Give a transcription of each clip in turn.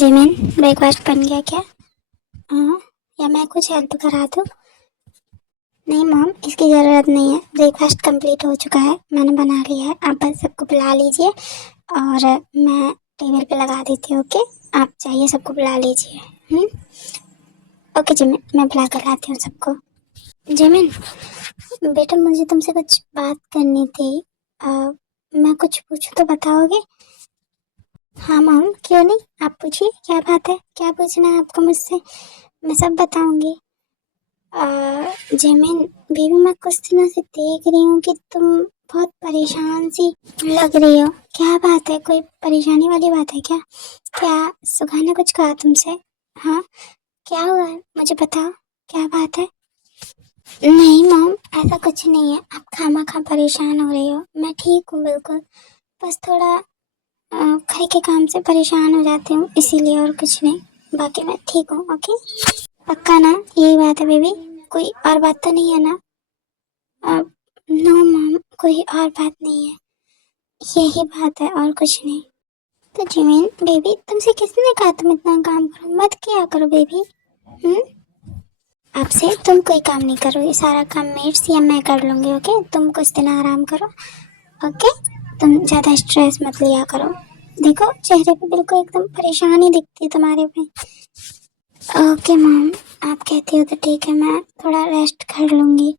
Jimin, breakfast बन गया क्या? हाँ, या मैं कुछ हेल्प करा दूँ? नहीं मॉम, इसकी ज़रूरत नहीं है। ब्रेकफास्ट कंप्लीट हो चुका है, मैंने बना लिया है। आप बस सबको बुला लीजिए और मैं टेबल पे लगा देती हूँ। ओके, आप चाहिए सबको बुला लीजिए। ओके जिमिन, मैं बुला कर लाती हूँ सबको। जिमिन बेटा, मुझे तुमसे कुछ बात करनी थी। मैं कुछ पूछूं तो बताओगे? हाँ मॉम, क्यों नहीं, आप पूछिए, क्या बात है, क्या पूछना है आपको मुझसे? मैं सब बताऊंगी। जेमिन बेबी, मैं कुछ दिनों से देख रही हूँ कि तुम बहुत परेशान सी लग रही हो। क्या बात है, कोई परेशानी वाली बात है क्या? क्या सुबह ने कुछ कहा तुमसे? हाँ, क्या हुआ है, मुझे बताओ, क्या बात है? नहीं मॉम, ऐसा कुछ नहीं है, आप खामा परेशान हो रही हो। मैं ठीक हूँ बिल्कुल, बस थोड़ा घर के काम से परेशान हो जाती हूँ इसीलिए, और कुछ नहीं। बाकी मैं ठीक हूँ। ओके, पक्का ना, यही बात है बेबी, कोई और बात तो नहीं है ना? अब नो मॉम, कोई और बात नहीं है, यही बात है और कुछ नहीं। तो जिमिन बेबी, तुमसे किसने कहा तुम इतना काम करो, मत किया करो बेबी। हम्म आपसे तुम कोई काम नहीं करो, ये सारा काम मेरे से या मैं कर लूँगी। ओके, तुम कुछ दिन आराम करो। ओके, तुम ज़्यादा स्ट्रेस मत लिया करो। देखो चेहरे पे बिल्कुल एकदम परेशानी दिखती है तुम्हारे पे। ओके मॉम, आप कहती हो तो ठीक है, मैं थोड़ा रेस्ट कर लूँगी।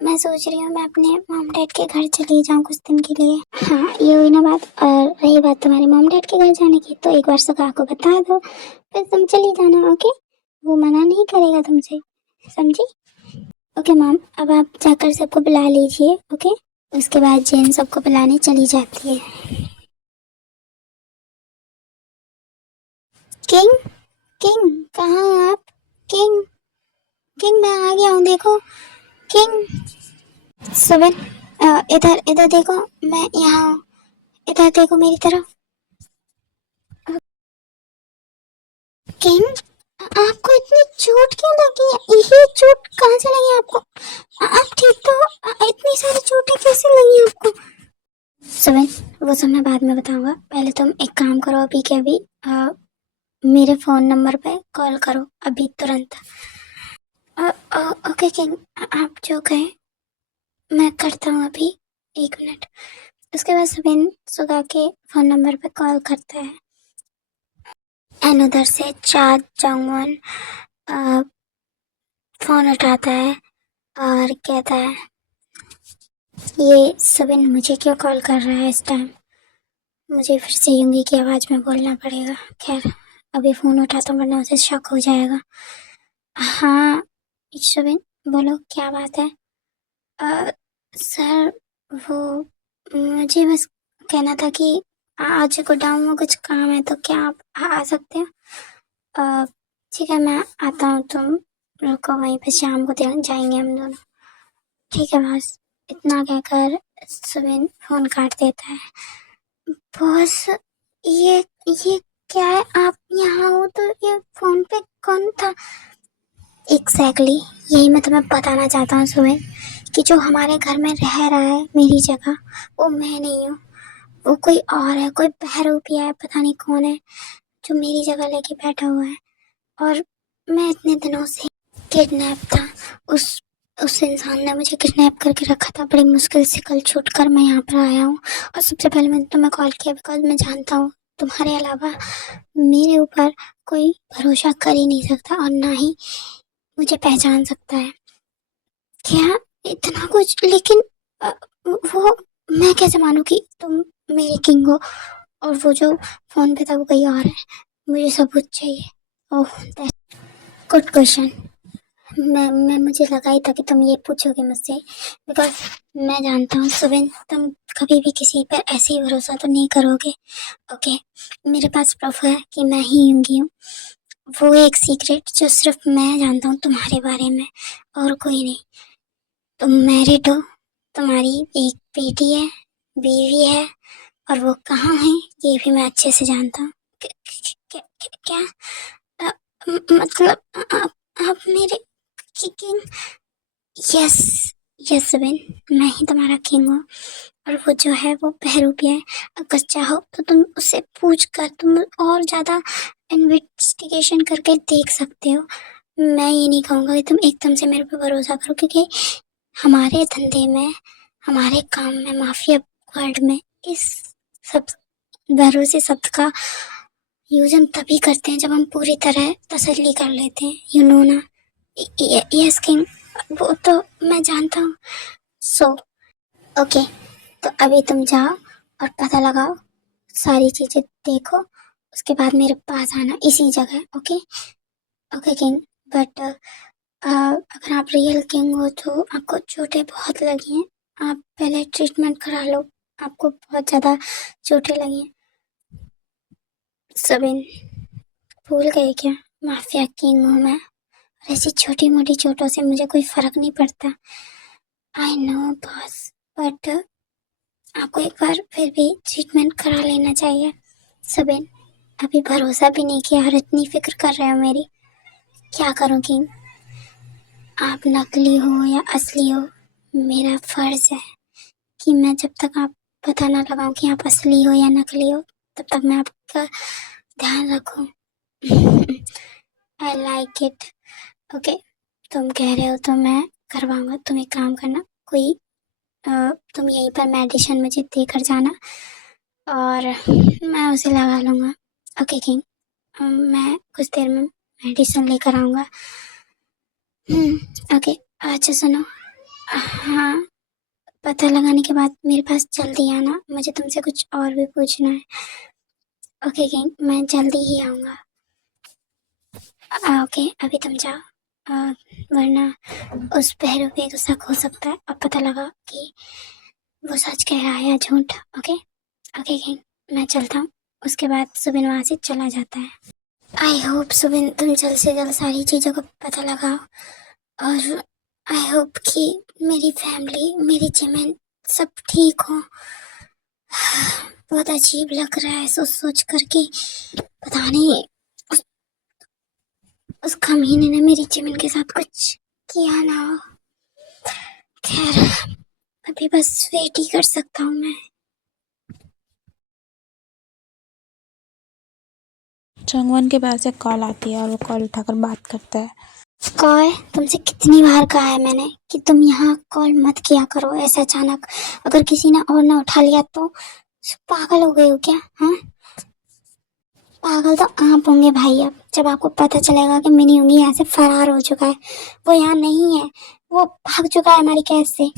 मैं सोच रही हूँ मैं अपने मॉम डैड के घर चली जाऊँ कुछ दिन के लिए। हाँ, ये हुई ना बात। और रही बात तुम्हारे मॉम डैड के घर जाने की, तो एक बार सुखा को बता दो, फिर तुम चली जाना। ओके, वो मना नहीं करेगा तुमसे, समझी? ओके मॉम, अब आप जाकर सबको बुला लीजिए। ओके, उसके बाद जेन सबको बुलाने चली जाती है। किंग, किंग कहाँ हो आप? किंग, किंग मैं आ गया हूँ, देखो। किंग, सुबह इधर इधर देखो, मैं यहाँ हूँ, इधर देखो मेरी तरफ। किंग, आपको इतनी चोट क्यों लगी है? ये चोट कहाँ से लगी आपको? आप ठीक तो हो? इतनी सारी चोटें कैसे लगी आपको? सुबह वो सब मैं बाद में बताऊंगा, पहले तुम एक काम करो, अभी के अभी मेरे फोन नंबर पे कॉल करो, अभी तुरंत। ओके किंग, आप जो कहें मैं करता हूँ अभी, 1 मिनट। उसके बाद सुबिन सुगा के फोन नंबर पे कॉल करता है एंड उधर से चार जंगवन फोन उठाता है और कहता है, ये सुबिन मुझे क्यों कॉल कर रहा है इस टाइम? मुझे फिर से यूंगी की आवाज़ में बोलना पड़ेगा। खैर, अभी फ़ोन उठाता हूँ वरना उसे शक हो जाएगा। हाँ सुबिन, बोलो क्या बात है? अ, सर, वो मुझे बस कहना था कि आज गोडाउन में कुछ काम है, तो क्या आप आ सकते हो? अ, ठीक है, मैं आता हूँ, तुम रुको वहीं पे, शाम को जाएंगे हम दोनों। ठीक है बस, इतना कहकर सुबिन फोन काट देता है। बॉस, ये क्या है, आप यहाँ हो तो ये फोन पे कौन था? एग्जैक्टली, यही मैं तुम्हें बताना चाहता हूँ सुबिन, कि जो हमारे घर में रह रहा है मेरी जगह, वो मैं नहीं हूँ, वो कोई और है, कोई बहरूपिया है, पता नहीं कौन है, जो मेरी जगह लेके बैठा हुआ है। और मैं इतने दिनों से किडनैप था, उस इंसान ने मुझे किडनैप करके रखा था, बड़ी मुश्किल से कल छूट कर मैं यहाँ पर आया हूँ। और सबसे पहले मैंने तुम्हें कॉल किया बिकॉज मैं जानता हूँ तुम्हारे अलावा मेरे ऊपर कोई भरोसा कर ही नहीं सकता, और ना ही मुझे पहचान सकता है। क्या इतना कुछ? लेकिन वो मैं कैसे मानूं कि तुम मेरे किंग हो, और वो जो फोन पे था वो कोई और है? मुझे सबूत चाहिए। ओह, गुड क्वेश्चन। मैं मुझे लगा ही था कि तुम ये पूछोगे मुझसे, बिकॉज मैं जानता हूँ सुबिन, तुम कभी भी किसी पर ऐसे ही भरोसा तो नहीं करोगे। ओके, मेरे पास प्रूफ है कि मैं ही यूंगी हूँ। वो एक सीक्रेट जो सिर्फ मैं जानता हूँ तुम्हारे बारे में, और कोई नहीं। तुम मैरिड हो, तुम्हारी एक बेटी है, बीवी है, और वो कहाँ है ये भी मैं अच्छे से जानता हूँ। क्या? मतलब आप मेरे किंग? यस, यस सुबिन, मैं ही तुम्हारा किंग हूँ। और वो जो है वो बहरूपिया है। अगर चाहो तो तुम उससे पूछ कर तुम और ज़्यादा इन्वेस्टिगेशन करके देख सकते हो। मैं ये नहीं कहूँगा कि तुम एकदम से मेरे पे भरोसा करो, क्योंकि हमारे धंधे में, हमारे काम में, माफिया वर्ल्ड में इस सब भरोसे शब्द का यूज हम तभी करते हैं जब हम पूरी तरह तसल्ली कर लेते हैं, यू नो ना। यस किंग, वो तो मैं जानता हूँ। सो ओके, तो अभी तुम जाओ और पता लगाओ, सारी चीजें देखो, उसके बाद मेरे पास आना इसी जगह। Okay okay king. बट अगर आप रियल किंग हो तो आपको चोटें बहुत लगी हैं, आप पहले ट्रीटमेंट करा लो, आपको बहुत ज़्यादा चोटें लगी हैं। सबिन, भूल गए क्या, माफिया किंग हूँ मैं, और ऐसी छोटी मोटी चोटों से मुझे कोई फर्क नहीं पड़ता। आई नो बॉस, बट आपको एक बार फिर भी ट्रीटमेंट करा लेना चाहिए। सबिन, अभी भरोसा भी नहीं किया और इतनी फिक्र कर रहे हो मेरी। क्या करूँ किंग, आप नकली हो या असली हो, मेरा फर्ज है कि मैं जब तक आप पता ना लगाऊं कि आप असली हो या नकली हो, तब तक मैं आपका ध्यान रखूं। I like it. ओके, तुम कह रहे हो तो मैं करवाऊंगा। तुम एक काम करना, कोई तुम यहीं पर मेडिसिन मुझे देकर जाना और मैं उसे लगा लूँगा। ओके किंग, मैं कुछ देर में मेडिसिन लेकर आऊँगा। ओके, अच्छा सुनो, हाँ, पता लगाने के बाद मेरे पास जल्दी आना, मुझे तुमसे कुछ और भी पूछना है। ओके किंग, मैं जल्दी ही आऊँगा। ओके, अभी तुम जाओ, वरना उस पहलू पे तो शक हो सकता है, अब पता लगा कि वो सच कह रहा है या झूठ। ओके ओके किंग, मैं चलता हूँ। उसके बाद सुबिन वहाँ से चला जाता है। आई होप सुबिन तुम जल्द से जल्द सारी चीज़ों का पता लगाओ, और आई होप कि मेरी फैमिली, मेरी जिमिन सब ठीक हो। बहुत अजीब लग रहा है सोच सोच कर कि पता नहीं उस कमीने ने मेरी जिमिन के साथ कुछ किया ना हो। खैर, अभी बस वेट ही कर सकता हूँ मैं। चंगवन के पास एक कॉल आती है और वो कॉल उठाकर बात करता है। कॉल, तुमसे कितनी बार कहा है मैंने कि तुम यहाँ कॉल मत किया करो ऐसे अचानक, अगर किसी ने और ना उठा लिया तो। पागल हो गए हो क्या? हाँ, पागल तो आप होंगे भाई। अब जब आपको पता चलेगा कि मिनी होंगी यहाँ से फरार हो चुका है, वो यहाँ नहीं है, वो भाग चुका है हमारी कैद से।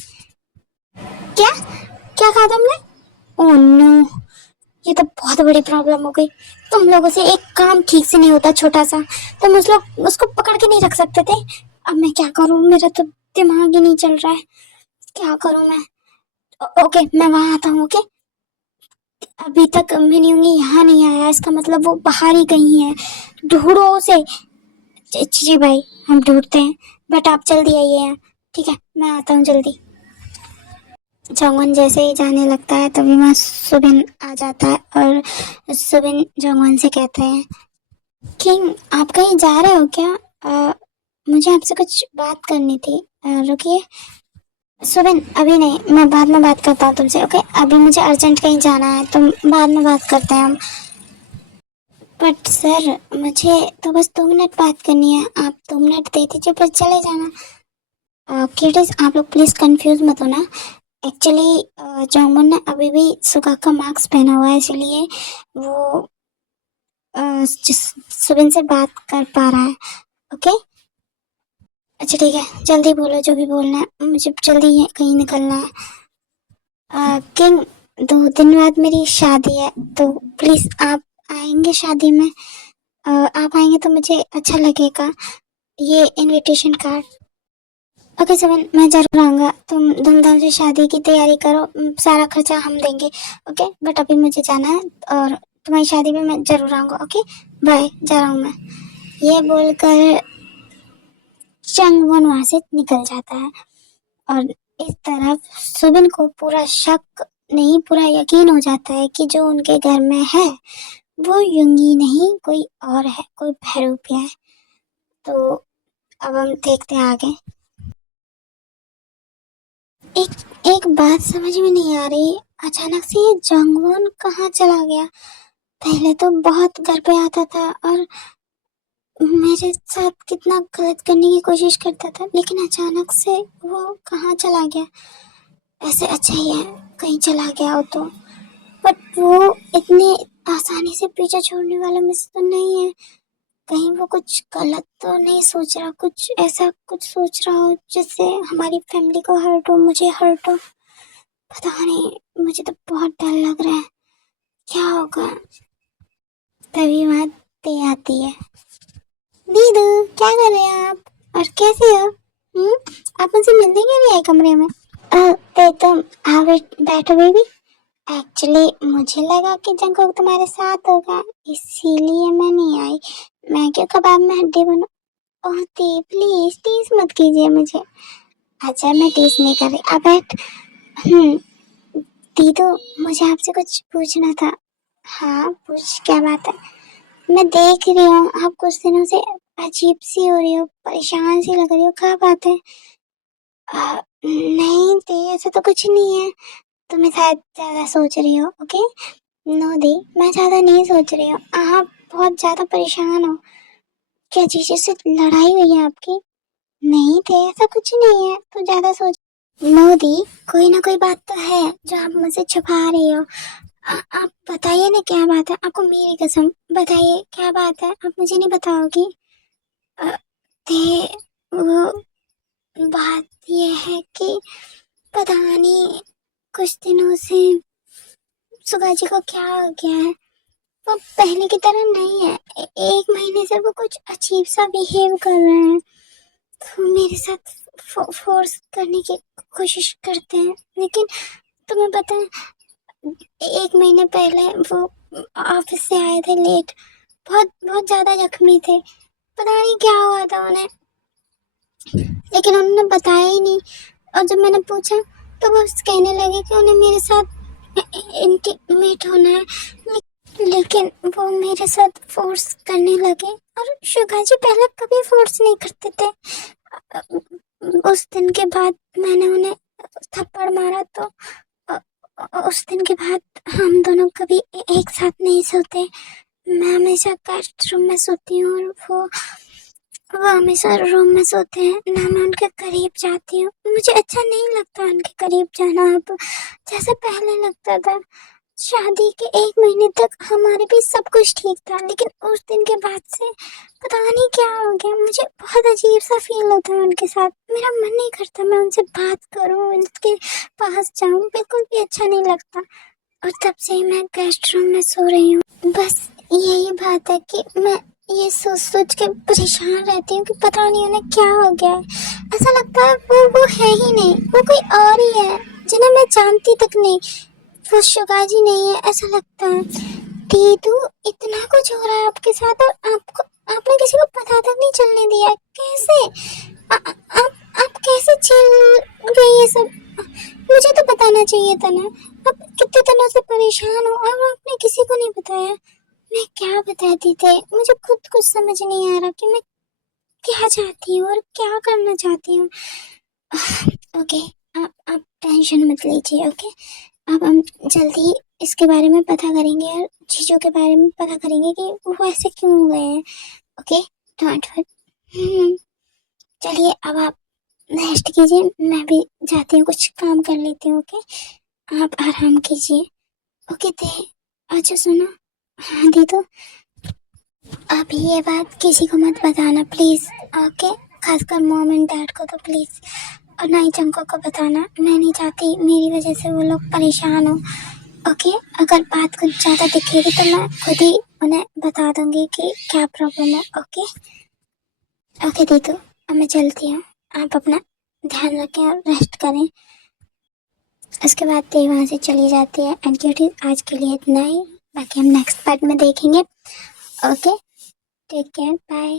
क्या क्या कहा तुमने? ओह नो, ये तो बहुत बड़ी प्रॉब्लम हो गई। तुम लोगों से एक काम ठीक से नहीं होता, छोटा सा, तुम उस लोग उसको पकड़ के नहीं रख सकते थे। अब मैं क्या करूं, मेरा तो दिमाग ही नहीं चल रहा है, क्या करूं मैं। ओके, मैं वहां आता हूँ। ओके, अभी तक मिनी होंगी यहाँ नहीं आया, इसका मतलब वो बाहर ही कहीं है, ढूंढो उसे। जी भाई, हम ढूंढते हैं, बट आप जल्दी आइए यहाँ। ठीक है, मैं आता हूँ जल्दी। जॉनगन जैसे ही जाने लगता है तभी वहाँ सुबिन आ जाता है और सुबिन जॉनगन से कहते हैं, किंग आप कहीं जा रहे हो क्या? मुझे आपसे कुछ बात करनी थी, रुकिए। सुबिन, अभी नहीं, मैं बाद में बात करता हूँ तुमसे। ओके, अभी मुझे अर्जेंट कहीं जाना है, तो बाद में बात करते हैं हम। बट सर, मुझे तो बस 2 मिनट बात करनी है, आप 2 मिनट दे दीजिए, बस चले जाना। किडीज, आप लोग प्लीज कंफ्यूज मत होना। एक्चुअली जोंगुन ने अभी भी सुगा का मास्क पहना हुआ है, इसलिए वो सुबिन से बात कर पा रहा है। ओके, अच्छा ठीक है, जल्दी बोलो जो भी बोलना है, मुझे जल्दी कहीं निकलना है। किंग, 2 दिन बाद मेरी शादी है, तो प्लीज आप आएंगे शादी में? आप आएंगे तो मुझे अच्छा लगेगा। ये इनविटेशन कार्ड। ओके सुमन, मैं जरूर आऊँगा, तुम धूमधाम से शादी की तैयारी करो, सारा खर्चा हम देंगे। ओके, बट अभी मुझे जाना है, और तुम्हारी शादी में मैं जरूर आऊँगा। ओके बाय, जा रहा हूँ मैं। ये बोलकर चंगवन वहाँ से निकल जाता है, और इस तरफ सुबिन को पूरा शक नहीं, पूरा यकीन हो जाता है कि जो उनके घर में है वो युंगी नहीं, कोई और है, कोई बहरूपिया है। तो अब हम देखते हैं आगे। एक एक बात समझ में नहीं आ रही, अचानक से ये जंगवॉन कहाँ चला गया। पहले तो बहुत घर पे आता था और मेरे साथ कितना गलत करने की कोशिश करता था, लेकिन अचानक से वो कहाँ चला गया। ऐसे अच्छा ही है कहीं चला गया हो तो, बट वो इतनी आसानी से पीछे छोड़ने वाला में से तो नहीं है। कहीं वो कुछ गलत तो नहीं सोच रहा, कुछ ऐसा कुछ सोच रहा हो जिससे हमारी फैमिली को हर्ट हो, मुझे हर्ट हो। पता नहीं, मुझे तो बहुत डर लग रहा है, क्या होगा। तभी बात ते आती है। दीदू, क्या कर रहे हैं आप और कैसे हो? आप मुझसे मिलने के लिए आए कमरे में? तुम आओ, बैठो बेबी। एक्चुअली मुझे लगा कि जंगकुक तुम्हारे साथ होगा, इसीलिए मैं नहीं आई। मैं क्यों कबाब में हड्डी बनूं? ओह दी, प्लीज टीज मत कीजिए मुझे। अच्छा, मैं टीज नहीं कर रही, अब बैठ। दीदू, मुझे आपसे कुछ पूछना था। हाँ पूछ, क्या बात है? मैं देख रही हूँ आप कुछ दिनों से अजीब सी हो रही हो, परेशान सी लग रही हो, क्या बात है? नहीं दी, ऐसा तो कुछ नहीं है। तुम्हें शायद ज्यादा सोच रही हो। ओके, नो दी, मैं ज्यादा नहीं सोच रही हूँ, आप बहुत ज्यादा परेशान हो। क्या जीजू से लड़ाई हुई है आपकी? नहीं थे, ऐसा कुछ नहीं है, तो ज्यादा सोच। नो दी, कोई ना कोई बात तो है जो आप मुझसे छुपा रही हो। आप बताइए ना, क्या बात है? आपको मेरी कसम बताइए, क्या बात है? आप मुझे नहीं बताओगी? अ, थे वो, बात ये है कि पता नहीं कुछ दिनों से सुगा जी को क्या हो गया है। वो पहले की तरह नहीं है। एक महीने से वो कुछ अजीब सा बिहेव कर रहे हैं, तो मेरे साथ फोर्स करने की कोशिश करते हैं। लेकिन तुम्हें पता है, एक महीने पहले वो ऑफिस से आए थे लेट, बहुत बहुत ज्यादा जख्मी थे। पता नहीं क्या हुआ था उन्हें, लेकिन उन्होंने बताया ही नहीं। और जब मैंने पूछा तो वो कहने लगे कि उन्हें मेरे साथ इंटीमेट होना है, लेकिन वो मेरे साथ फोर्स करने लगे। और शुगा जी पहले कभी फोर्स नहीं करते थे। उस दिन के बाद मैंने उन्हें थप्पड़ मारा, तो उस दिन के बाद हम दोनों कभी एक साथ नहीं सोते। मैं हमेशा गेस्ट रूम में सोती हूँ और वो हमेशा रूम में सोते हैं। ना मैं उनके करीब जाती हूँ, मुझे अच्छा नहीं लगता उनके करीब जाना अब जैसे पहले लगता था। शादी के एक महीने तक हमारे बीच सब कुछ ठीक था, लेकिन उस दिन के बाद से पता नहीं क्या हो गया। मुझे बहुत अजीब सा फील होता है उनके साथ। मेरा मन नहीं करता मैं उनसे बात करूं, उनके पास जाऊं, बिल्कुल भी अच्छा नहीं लगता। और तब से ही मैं गेस्ट रूम में सो रही हूँ। बस यही बात है कि मैं ये सोच सोच के परेशान रहती हूँ कि पता नहीं उन्हें क्या हो गया है। ऐसा लगता है वो है ही नहीं, वो कोई और ही है जिन्हें मैं जानती तक नहीं। वो शुगा जी नहीं है, ऐसा लगता है। दीदू, इतना कुछ हो रहा है आपके साथ और आपको, आपने किसी को पता तक नहीं चलने दिया, कैसे? आप कैसे झेल गई ये सब? मुझे तो बताना चाहिए था ना। आप कितने दिनों से परेशान हो और आपने किसी को नहीं बताया। मैं क्या बताती थे, मुझे खुद कुछ समझ नहीं आ रहा कि मैं क्या चाहती हूँ और क्या करना चाहती हूँ। ओके, आप टेंशन मत लीजिए। ओके, अब हम जल्दी इसके बारे में पता करेंगे और चीज़ों के बारे में पता करेंगे कि वो ऐसे क्यों हो गए हैं। Okay, don't worry. चलिए, अब आप रेस्ट कीजिए, मैं भी जाती हूँ, कुछ काम कर लेती हूँ। ओके, आप आराम कीजिए। ओके दे, अच्छा सुनो। हाँ दे दो। आप ये बात किसी को मत बताना प्लीज़। ओके, खासकर मॉम एंड डैड को तो प्लीज़, और ना ही चंको को बताना। मैं नहीं चाहती मेरी वजह से वो लोग परेशान हो। ओके, अगर बात कुछ ज़्यादा दिखेगी तो मैं खुद ही उन्हें बता दूंगी कि क्या प्रॉब्लम है। ओके ओके दीदू, अब मैं चलती हूँ, आप अपना ध्यान रखें और रेस्ट करें। उसके बाद ते वहाँ से चली जाती है। एंड क्यूटी, आज के लिए इतना ही, बाकी हम नेक्स्ट पार्ट में देखेंगे। Okay, take care, bye.